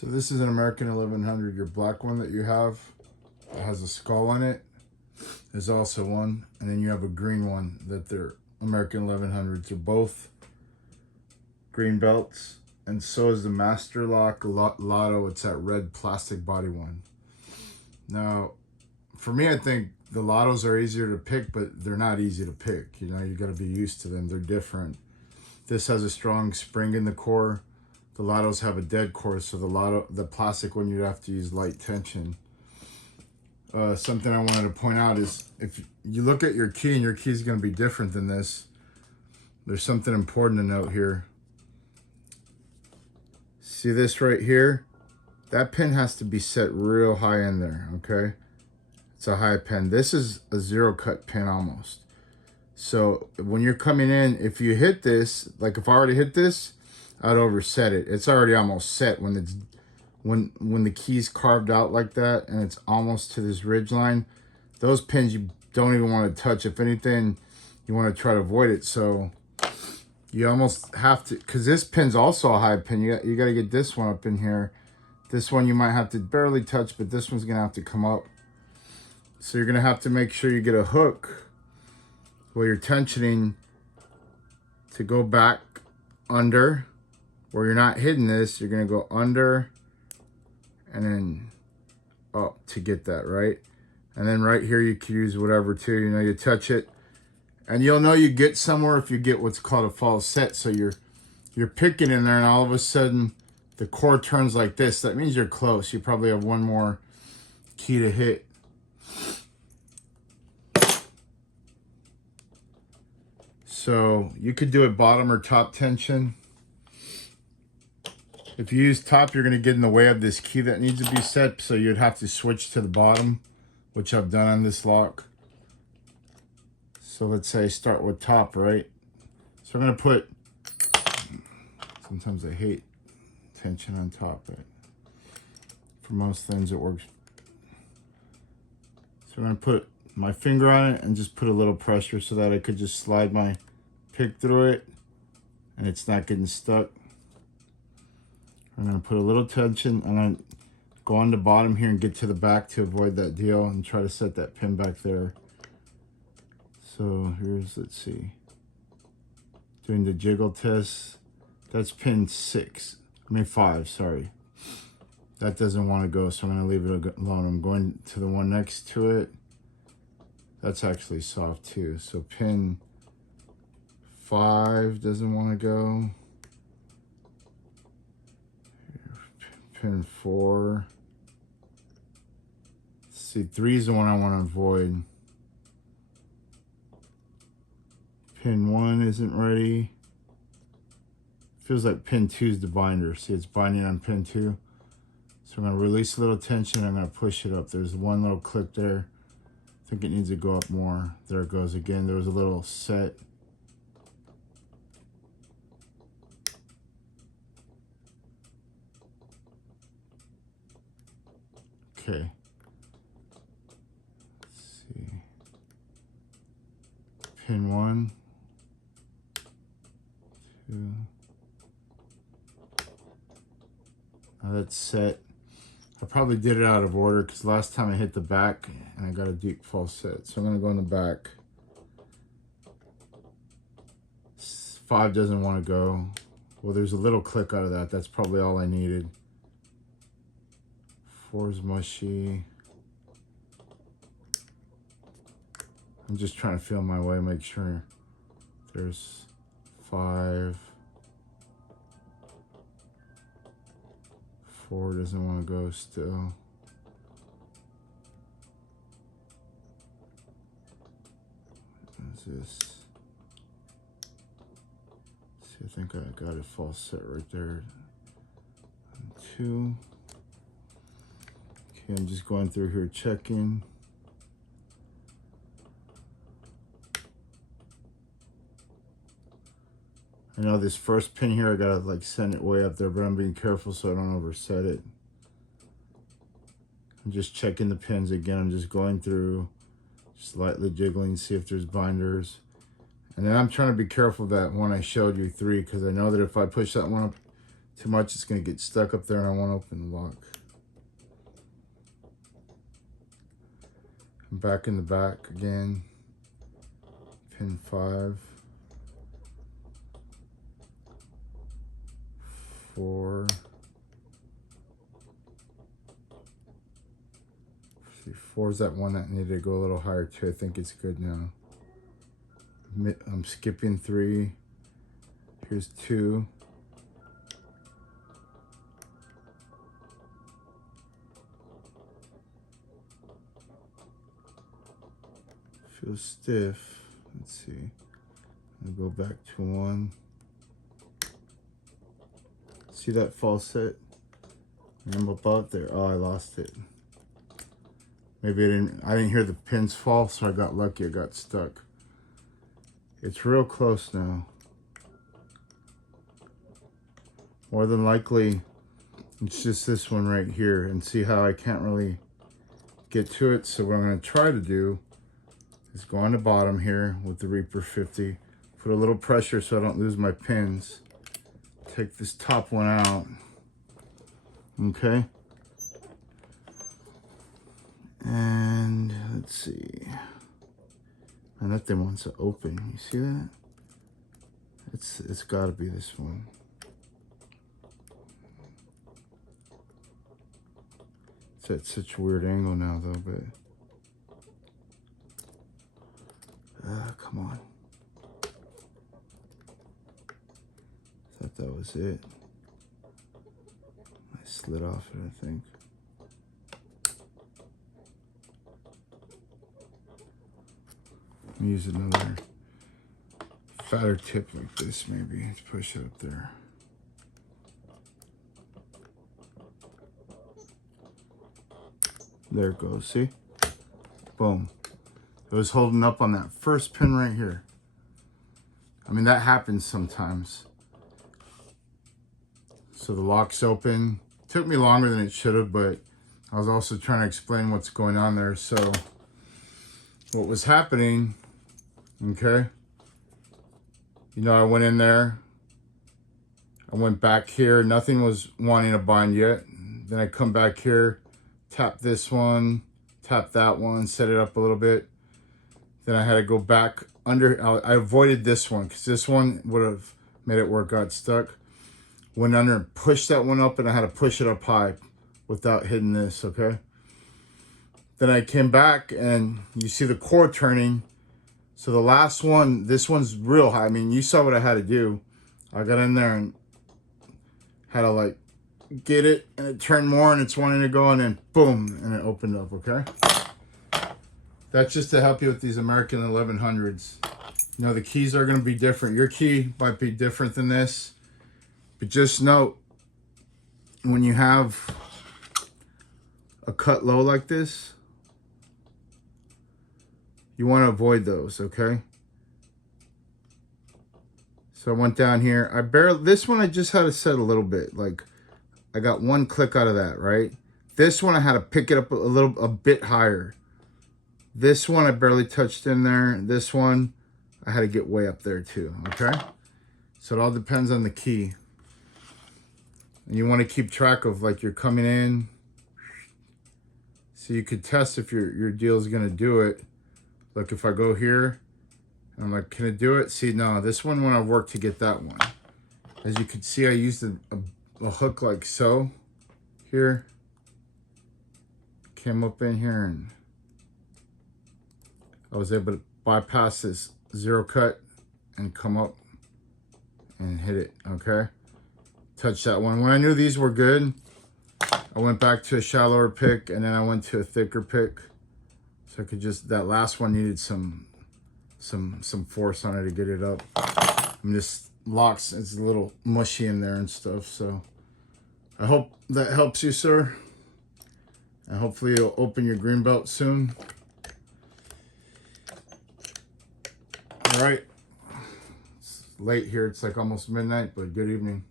So this is an American 1100. Your black one that you have that has a skull in it is also one. And then you have a green one that they're American 1100s. They're both green belts. And so is the Master Lock Lotto. It's that red plastic body one. Now, for me, I think the Lottos are easier to pick, but they're not easy to pick. You know, you got to be used to them. They're different. This has a strong spring in the core. The Lottos have a dead core, so the plastic one, you'd have to use light tension. Something I wanted to point out is if you look at your key, and your key is going to be different than this, there's something important to note here. See this right here? That pin has to be set real high in there, okay? It's a high pin. This is a zero cut pin almost. So when you're coming in, if you hit this, like if I already hit this, I'd overset it. It's already almost set when the key's carved out like that and it's almost to this ridge line. Those pins you don't even want to touch. If anything, you want to try to avoid it. So you almost have to, because this pin's also a high pin. You got to get this one up in here. This one you might have to barely touch, but this one's gonna have to come up. So you're gonna have to make sure you get a hook where you're tensioning to go back under, where you're not hitting this. You're gonna go under and then up to get that, right? And then right here you could use whatever too. You know, you touch it and you'll know you get somewhere if you get what's called a false set. So you're picking in there and all of a sudden the core turns like this. That means you're close. You probably have one more key to hit. So you could do it bottom or top tension. If you use top, you're going to get in the way of this key that needs to be set. So you'd have to switch to the bottom, which I've done on this lock. So let's say start with top, right? So I'm going to put, sometimes I hate tension on top, but for most things it works. So I'm going to put my finger on it and just put a little pressure so that I could just slide my pick through it and it's not getting stuck. I'm going to put a little tension. I'm going to go on the bottom here and get to the back to avoid that deal and try to set that pin back there. So here's, let's see, doing the jiggle test. That's pin 5, sorry. That doesn't want to go, so I'm going to leave it alone. I'm going to the one next to it. That's actually soft too. So pin 5 doesn't want to go. Pin 4. See, 3 is the one I want to avoid. Pin 1 isn't ready. Feels like pin 2 is the binder. See, it's binding on pin 2. So I'm going to release a little tension. I'm going to push it up. There's one little clip there. I think it needs to go up more. There it goes again. There was a little set. Okay. Let's see. Pin 1, 2. Now that's set. I probably did it out of order because last time I hit the back and I got a deep false set. So I'm going to go in the back. 5 doesn't want to go. Well, there's a little click out of that. That's probably all I needed. 4 is mushy. I'm just trying to feel my way, make sure. There's 5. 4 doesn't want to go still. What's this? See, I think I got a false set right there. 2. Okay, I'm just going through here checking. I know this first pin here, I gotta like send it way up there, but I'm being careful so I don't overset it. I'm just checking the pins again. I'm just going through, just lightly jiggling, see if there's binders. And then I'm trying to be careful that one I showed you, 3, because I know that if I push that one up too much, it's going to get stuck up there and I won't open the lock. I'm back in the back again. Pin 5. 4. See, 4 is that one that needed to go a little higher too. I think it's good now. I'm skipping 3. Here's 2. Feels stiff. Let's see. I'll go back to 1. See that false set? I'm above there. Oh, I lost it. Maybe I didn't hear the pins fall, so I got lucky. I got stuck. It's real close now. More than likely, it's just this one right here. And see how I can't really get to it. So what I'm going to try to do is go on the bottom here with the Reaper 50. Put a little pressure so I don't lose my pins. Take this top one out. Okay. And let's see. And that thing wants to open. You see that? It's got to be this one. It's at such a weird angle now, though. But come on. Thought that was it. I slid off it, I think. Use another fatter tip like this, maybe. Let's push it up there. There it goes, see? Boom. It was holding up on that first pin right here. I mean, that happens sometimes. So the lock's open. Took me longer than it should have, but I was also trying to explain what's going on there. So what was happening, okay, you know, I went in there, I went back here, nothing was wanting to bind yet. Then I come back here, tap this one, tap that one, set it up a little bit. Then I had to go back under. I avoided this one because this one would have made it where it got stuck. Went under and pushed that one up, and I had to push it up high without hitting this, okay? Then I came back, and you see the core turning. So the last one, this one's real high. I mean, you saw what I had to do. I got in there and had to, like, get it, and it turned more, and it's wanting to go, and then boom, and it opened up, okay? That's just to help you with these American 1100s. You know, the keys are going to be different. Your key might be different than this. But just note, when you have a cut low like this, you want to avoid those, okay? So I went down here. This one I just had to set a little bit. Like, I got one click out of that, right? This one I had to pick it up a bit higher. This one I barely touched in there. This one I had to get way up there too, okay? So it all depends on the key. And you want to keep track of, like, you're coming in. So you could test if your deal is going to do it. Look, if I go here, and I'm like, can it do it? See, no, this one when I worked to get that one. As you can see, I used a hook like so here. Came up in here and I was able to bypass this zero cut and come up and hit it, okay? Touch that one. When I knew these were good, I went back to a shallower pick and then I went to a thicker pick. So I could just, that last one needed some force on it to get it up. I'm just locks, it's a little mushy in there and stuff. So I hope that helps you, sir. And hopefully you'll open your green belt soon. All right. It's late here. It's like almost midnight, but good evening.